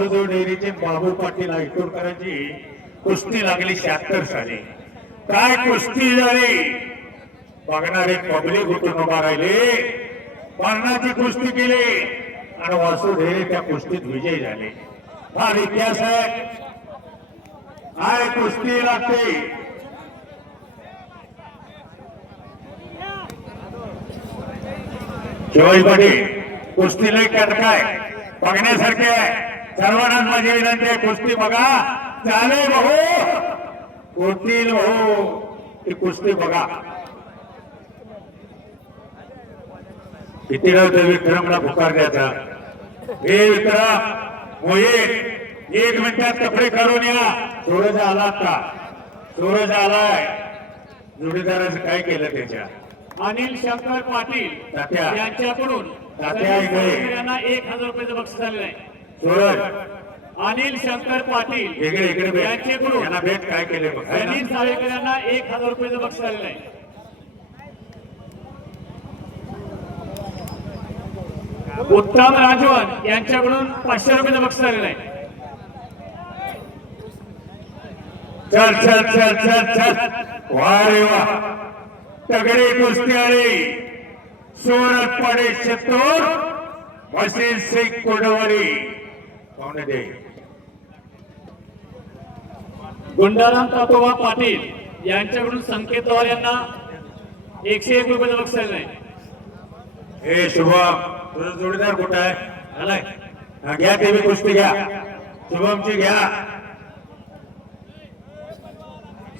वासुदेव डेअरीचे बाबू पाटील ऐटूरकरांची कुस्ती लागली शहात्तर साली. काय कुस्ती झाली? बघणारे पब्लिक उठून उभा राहिले. मरणाची कुस्ती केली आणि वासुदेव त्या कुस्तीत विजय झाले. फार इतिहास आहे. काय कुस्ती लागते? शिवाजी पाटील कुस्ती लय काय बघण्यासारखे आहे. सर्वांना माझी विनंती आहे कुस्ती बघा. चाले भाऊ. होतील हो ती कुस्ती बघा. किती नव्हतं विक्रमला पुकार द्यायचा? हे विक्रम मोहित एक मिनिटात कपडे काढून या. सूरज आला का? सूरज आलाय. जोडीदाराचं काय केलं त्याच्या? अनिल शंकर पाटील. यांच्याकडून एक हजार रुपयाचं बक्षीस आलेलं आहे. अनिल शंकर पाटील इकडे इकडे भेट. यांच्याकडून यांना भेट काय केले बघ. है ना? साळेकर यांना एक हजार रुपयाचं बक्षीस आलेलं आहे. उत्तम राजवन यांच्याकडून पाचशे रुपयाचं बक्षीस आलेलं आहे. चल चल चल चल चल. वा रे वा. तगडी कुस्ती आली. सुरत पाडे शतोर वसील सिंग पाहुणे दे गुंडाराम तातोबा पाटील यांच्याकडून संकेत पवार यांना एकशे एक रुपयाचं बक्षीस आलेलं आहे हे शुभम तुझा जोडीदार कुठं आहे? आलाय. घ्या ते बी कुस्ती घ्या. शुभमची घ्या.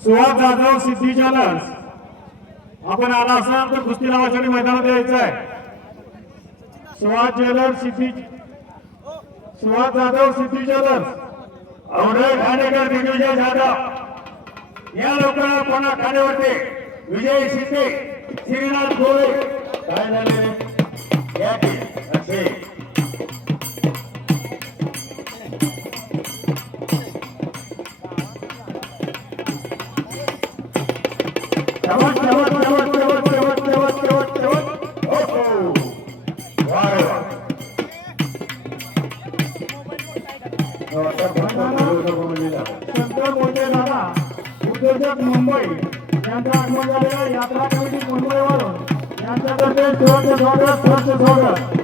सुहास जाधव सिद्धी ज्वेलर्स आपण आला असाल तर कुस्ती लावासाठी मैदानात यायचं आहे सुहास ज्वेलर्स सिद्धी सुहास जाधव सिद्धी ज्वेलर्स औरंग खानेकर दिग्विजय जाधव या लोकांना कोणा खाण्यावरती विजय शिंदे श्रीनाथ गोळे काय झाले रे? या असे. ठेवत, ठेवत, शंकर मोठे दादा उद्योजक मुंबई यांचा आगमन झालेला यात्रा कमिटी मुंबईवरून यांच्यातर्फे स्वागत स्वागत स्वच्छ स्वागत